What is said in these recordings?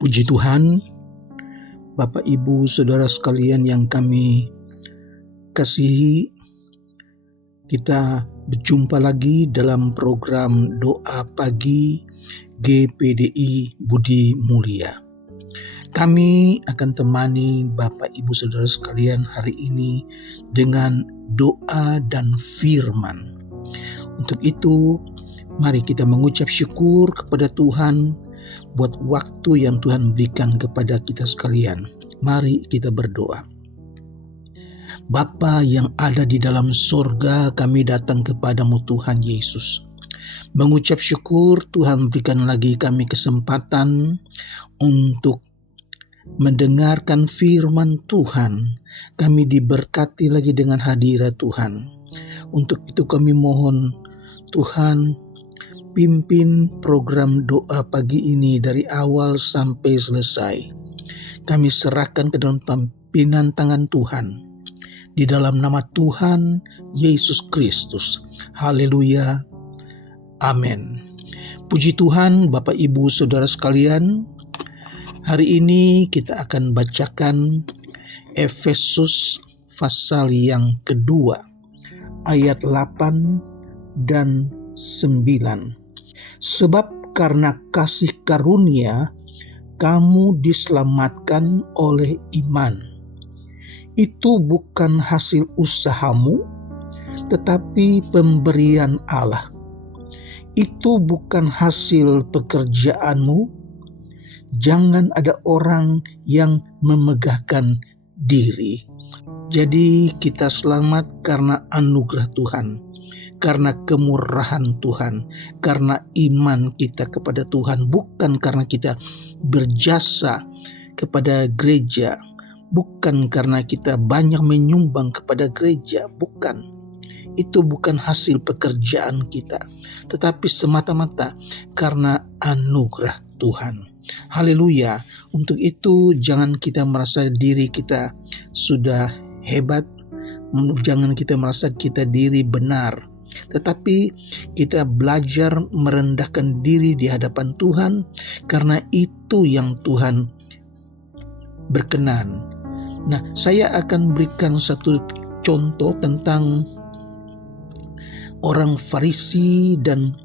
Puji Tuhan, Bapak Ibu Saudara sekalian yang kami kasihi, kita berjumpa lagi dalam program Doa Pagi GPDI Budi Mulia. Kami akan temani Bapak Ibu Saudara sekalian hari ini dengan doa dan firman. Untuk itu, mari kita mengucap syukur kepada Tuhan buat waktu yang Tuhan berikan kepada kita sekalian. Mari kita berdoa. Bapa yang ada di dalam sorga, kami datang kepadamu Tuhan Yesus. Mengucap syukur Tuhan berikan lagi kami kesempatan untuk mendengarkan firman Tuhan. Kami diberkati lagi dengan hadirat Tuhan. Untuk itu kami mohon Tuhan, pimpin program doa pagi ini dari awal sampai selesai. Kami serahkan ke dalam pimpinan tangan Tuhan. Di dalam nama Tuhan Yesus Kristus. Haleluya. Amin. Puji Tuhan, Bapak Ibu Saudara sekalian. Hari ini kita akan bacakan Efesus pasal yang kedua, ayat 8 dan 9. Sebab karena kasih karunia kamu diselamatkan oleh iman. Itu bukan hasil usahamu, tetapi pemberian Allah. Itu bukan hasil pekerjaanmu. Jangan ada orang yang memegahkan diri. Jadi kita selamat karena anugerah Tuhan, karena kemurahan Tuhan, karena iman kita kepada Tuhan, bukan karena kita berjasa kepada gereja, bukan karena kita banyak menyumbang kepada gereja, bukan. Itu bukan hasil pekerjaan kita, tetapi semata-mata karena anugerah Tuhan. Haleluya. Untuk itu jangan kita merasa diri kita sudah hebat, jangan kita merasa kita diri benar, tetapi kita belajar merendahkan diri di hadapan Tuhan, karena itu yang Tuhan berkenan. Nah, saya akan berikan satu contoh tentang orang Farisi dan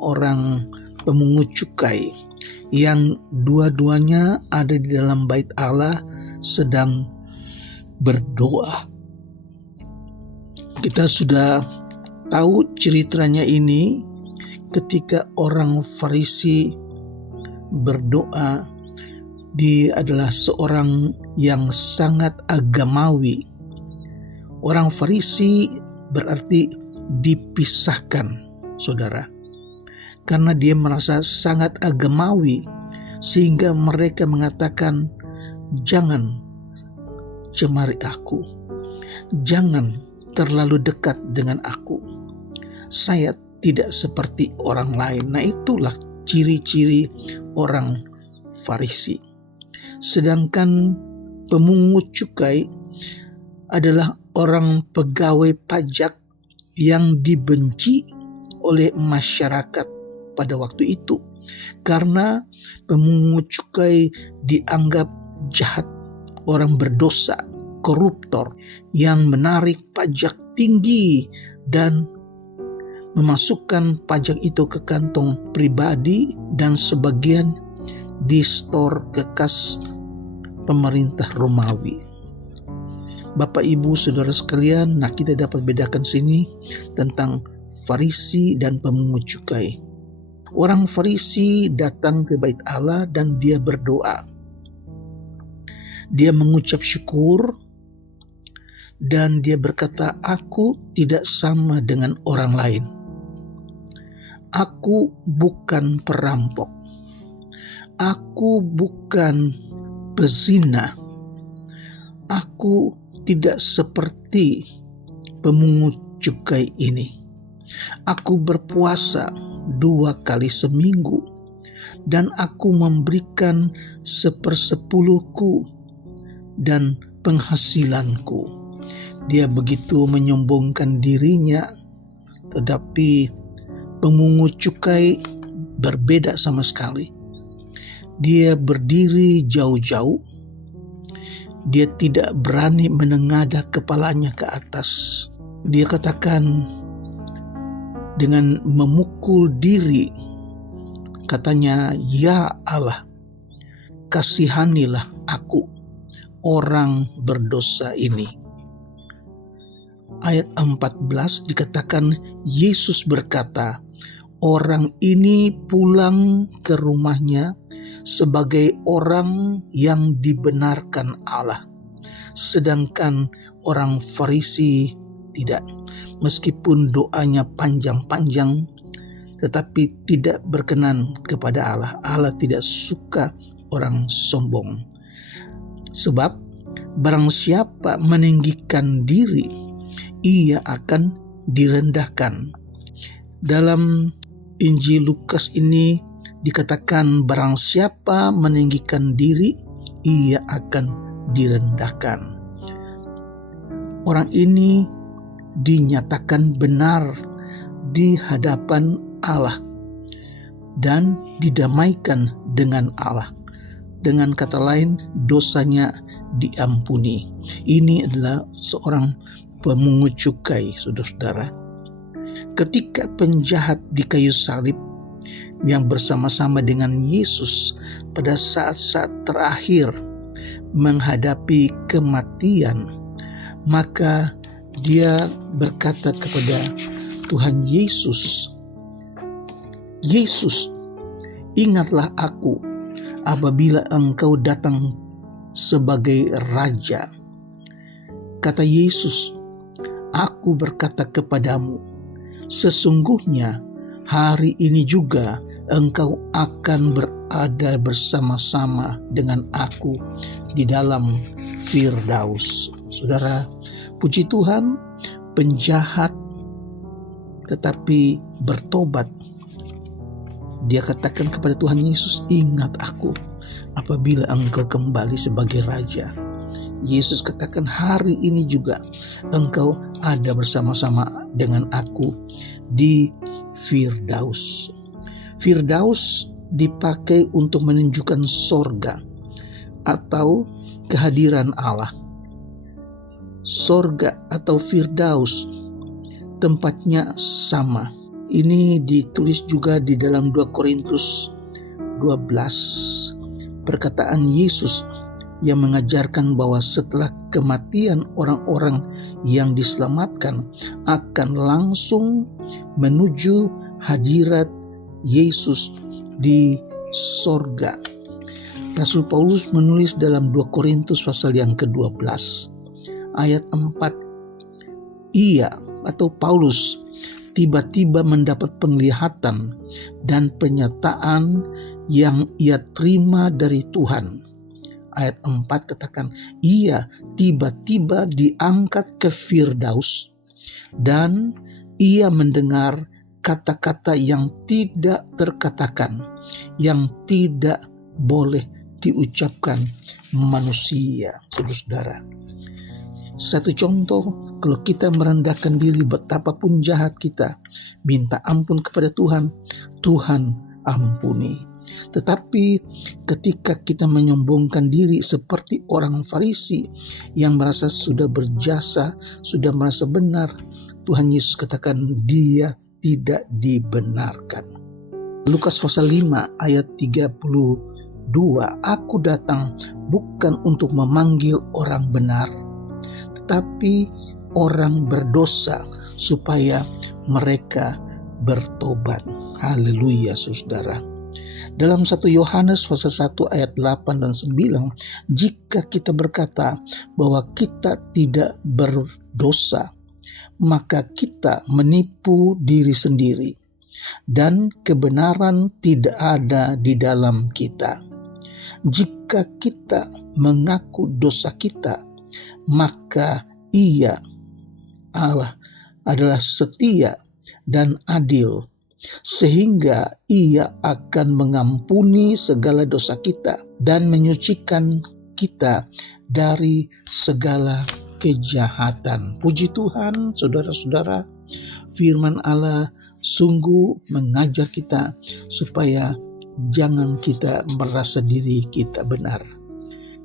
orang pemungut cukai, yang dua-duanya ada di dalam bait Allah sedang berdoa. Kita sudah tahu ceritanya ini. Ketika orang Farisi berdoa, dia adalah seorang yang sangat agamawi. Orang Farisi berarti dipisahkan, saudara, karena dia merasa sangat agamawi, sehingga mereka mengatakan, jangan cemari aku, jangan terlalu dekat dengan aku, saya tidak seperti orang lain. Nah, itulah ciri-ciri orang Farisi. Sedangkan pemungut cukai adalah orang pegawai pajak yang dibenci oleh masyarakat pada waktu itu, karena pemungut cukai dianggap jahat, orang berdosa, koruptor yang menarik pajak tinggi dan memasukkan pajak itu ke kantong pribadi dan sebagian distor ke kas pemerintah Romawi. Bapak Ibu Saudara sekalian, nah kita dapat bedakan sini tentang Farisi dan pemungut cukai. Orang Farisi datang ke bait Allah dan dia berdoa. Dia mengucap syukur dan dia berkata, aku tidak sama dengan orang lain. Aku bukan perampok. Aku bukan pezina. Aku tidak seperti pemungut cukai ini. Aku berpuasa 2 kali seminggu dan aku memberikan 1/10 dan penghasilanku. Dia begitu menyombongkan dirinya, tetapi pemungut cukai berbeda sama sekali. Dia berdiri jauh-jauh. Dia tidak berani menengadah kepalanya ke atas. Dia katakan dengan memukul diri, katanya, "Ya Allah, kasihanilah aku, orang berdosa ini." Ayat 14 dikatakan Yesus berkata, orang ini pulang ke rumahnya sebagai orang yang dibenarkan Allah, sedangkan orang Farisi tidak. Meskipun doanya panjang-panjang, tetapi tidak berkenan kepada Allah. Allah tidak suka orang sombong. Sebab barang siapa meninggikan diri, ia akan direndahkan. Dalam Injil Lukas ini dikatakan barang siapa meninggikan diri, ia akan direndahkan. Orang ini dinyatakan benar di hadapan Allah dan didamaikan dengan Allah. Dengan kata lain, dosanya diampuni. Ini adalah seorang pemungut cukai, saudara-saudara. Ketika penjahat di kayu salib yang bersama-sama dengan Yesus pada saat-saat terakhir menghadapi kematian, maka dia berkata kepada Tuhan Yesus, "Yesus, ingatlah aku apabila Engkau datang sebagai Raja." Kata Yesus, "Aku berkata kepadamu, sesungguhnya hari ini juga engkau akan berada bersama-sama dengan aku di dalam Firdaus." Saudara, puji Tuhan, penjahat tetapi bertobat. Dia katakan kepada Tuhan Yesus, "Ingat aku apabila engkau kembali sebagai Raja." Yesus katakan, hari ini juga engkau ada bersama-sama dengan aku di Firdaus. Firdaus dipakai untuk menunjukkan sorga atau kehadiran Allah. Sorga atau Firdaus tempatnya sama. Ini ditulis juga di dalam 2 Korintus 12. Perkataan Yesus yang mengajarkan bahwa setelah kematian orang-orang yang diselamatkan akan langsung menuju hadirat Yesus di sorga. Rasul Paulus menulis dalam 2 Korintus pasal yang ke-12 ayat 4. Ia atau Paulus tiba-tiba mendapat penglihatan dan penyataan yang ia terima dari Tuhan. Ayat 4 katakan, ia tiba-tiba diangkat ke Firdaus dan ia mendengar kata-kata yang tidak terkatakan, yang tidak boleh diucapkan manusia, saudara. Satu contoh, kalau kita merendahkan diri betapapun jahat kita, minta ampun kepada Tuhan, Tuhan ampuni. Tetapi ketika kita menyombongkan diri seperti orang Farisi yang merasa sudah berjasa, sudah merasa benar, Tuhan Yesus katakan dia tidak dibenarkan. Lukas pasal 5 ayat 32, aku datang bukan untuk memanggil orang benar, tetapi orang berdosa supaya mereka bertobat. Haleluya, saudara. Dalam 1 Yohanes pasal 1 ayat 8 dan 9, jika kita berkata bahwa kita tidak berdosa, maka kita menipu diri sendiri dan kebenaran tidak ada di dalam kita. Jika kita mengaku dosa kita, maka Ia, Allah, adalah setia dan adil, sehingga Ia akan mengampuni segala dosa kita dan menyucikan kita dari segala kejahatan. Puji Tuhan, saudara-saudara, firman Allah sungguh mengajar kita supaya jangan kita merasa diri kita benar.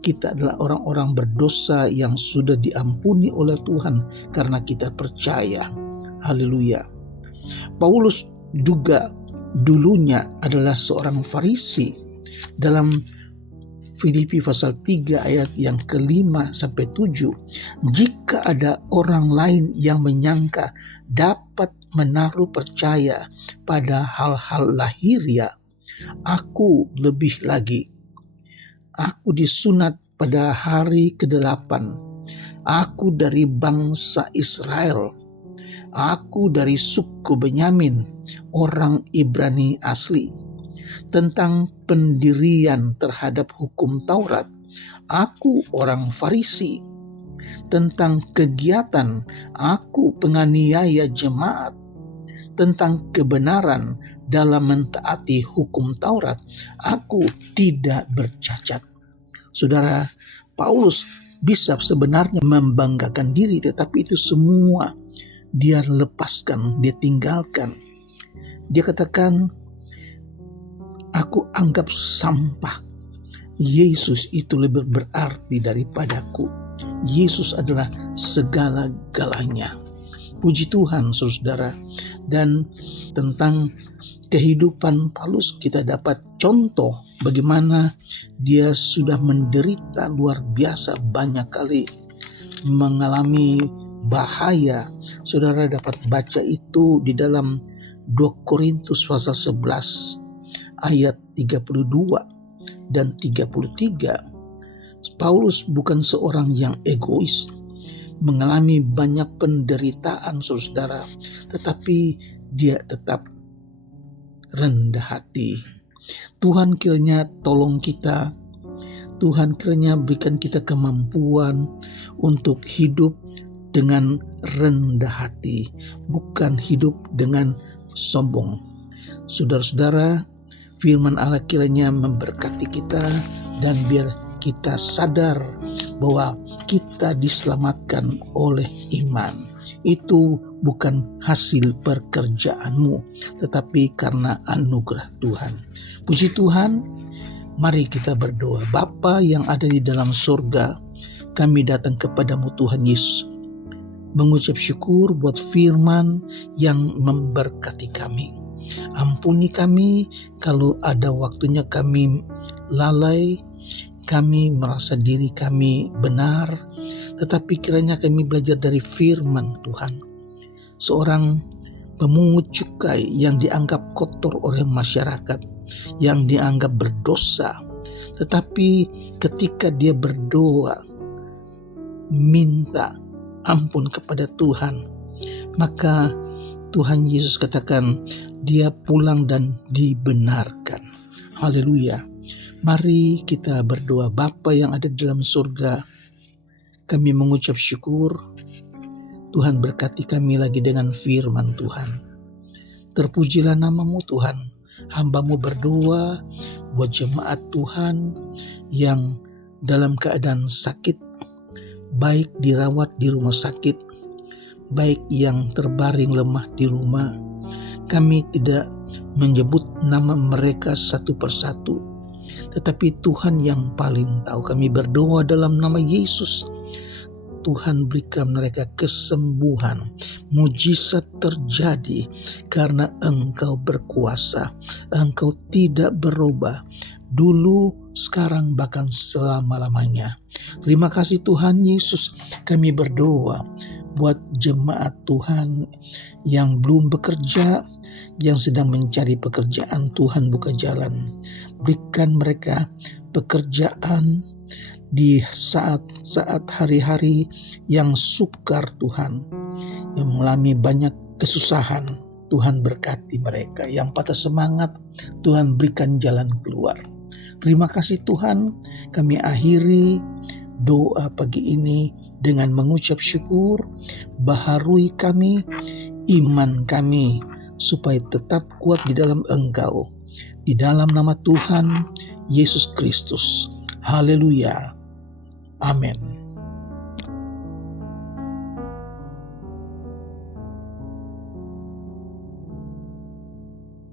Kita adalah orang-orang berdosa yang sudah diampuni oleh Tuhan karena kita percaya. Haleluya. Paulus juga dulunya adalah seorang Farisi. Dalam Filipi pasal 3 ayat yang ke-5 sampai 7, jika ada orang lain yang menyangka dapat menaruh percaya pada hal-hal lahiriah, aku lebih lagi. Aku disunat pada hari ke-8. Aku dari bangsa Israel. Aku dari suku Benyamin, orang Ibrani asli. Tentang pendirian terhadap hukum Taurat, aku orang Farisi. Tentang kegiatan, aku penganiaya jemaat. Tentang kebenaran dalam mentaati hukum Taurat, aku tidak bercacat. Saudara, Paulus bisa sebenarnya membanggakan diri, tetapi itu semua dia lepaskan, dia tinggalkan. Dia katakan, aku anggap sampah. Yesus itu lebih berarti daripadaku. Yesus adalah segala-galanya. Puji Tuhan, saudara. Dan tentang kehidupan Paulus kita dapat contoh bagaimana dia sudah menderita luar biasa, banyak kali mengalami bahaya. Saudara dapat baca itu di dalam 2 Korintus pasal 11 ayat 32 dan 33. Paulus bukan seorang yang egois, mengalami banyak penderitaan saudara, tetapi dia tetap rendah hati. Tuhan kiranya tolong kita, Tuhan kiranya berikan kita kemampuan untuk hidup dengan rendah hati, bukan hidup dengan sombong. Saudara-saudara, firman Allah kiranya memberkati kita dan biar kita sadar bahwa kita diselamatkan oleh iman. Itu bukan hasil pekerjaanmu, tetapi karena anugerah Tuhan. Puji Tuhan, mari kita berdoa. Bapa yang ada di dalam surga, kami datang kepadamu Tuhan Yesus, mengucap syukur buat firman yang memberkati kami. Ampuni kami kalau ada waktunya kami lalai, kami merasa diri kami benar, tetapi kiranya kami belajar dari firman Tuhan. Seorang pemungut cukai yang dianggap kotor oleh masyarakat, yang dianggap berdosa, tetapi ketika dia berdoa, minta ampun kepada Tuhan, maka Tuhan Yesus katakan dia pulang dan dibenarkan. Haleluya. Mari kita berdoa. Bapa yang ada di dalam surga, kami mengucap syukur. Tuhan berkati kami lagi dengan firman Tuhan. Terpujilah namamu Tuhan. Hamba-Mu berdoa buat jemaat Tuhan yang dalam keadaan sakit, baik dirawat di rumah sakit, baik yang terbaring lemah di rumah. Kami tidak menyebut nama mereka satu persatu, tetapi Tuhan yang paling tahu. Kami berdoa dalam nama Yesus. Tuhan berikan mereka kesembuhan, mujizat terjadi karena Engkau berkuasa. Engkau tidak berubah, dulu, sekarang, bahkan selama-lamanya. Terima kasih Tuhan Yesus. Kami berdoa buat jemaat Tuhan yang belum bekerja, yang sedang mencari pekerjaan. Tuhan buka jalan, berikan mereka pekerjaan di saat-saat hari-hari yang sukar Tuhan, yang mengalami banyak kesusahan. Tuhan berkati mereka. Yang patah semangat, Tuhan berikan jalan keluar. Terima kasih Tuhan. Kami akhiri doa pagi ini dengan mengucap syukur. Baharui kami, iman kami, supaya tetap kuat di dalam Engkau. Di dalam nama Tuhan Yesus Kristus. Haleluya. Amin.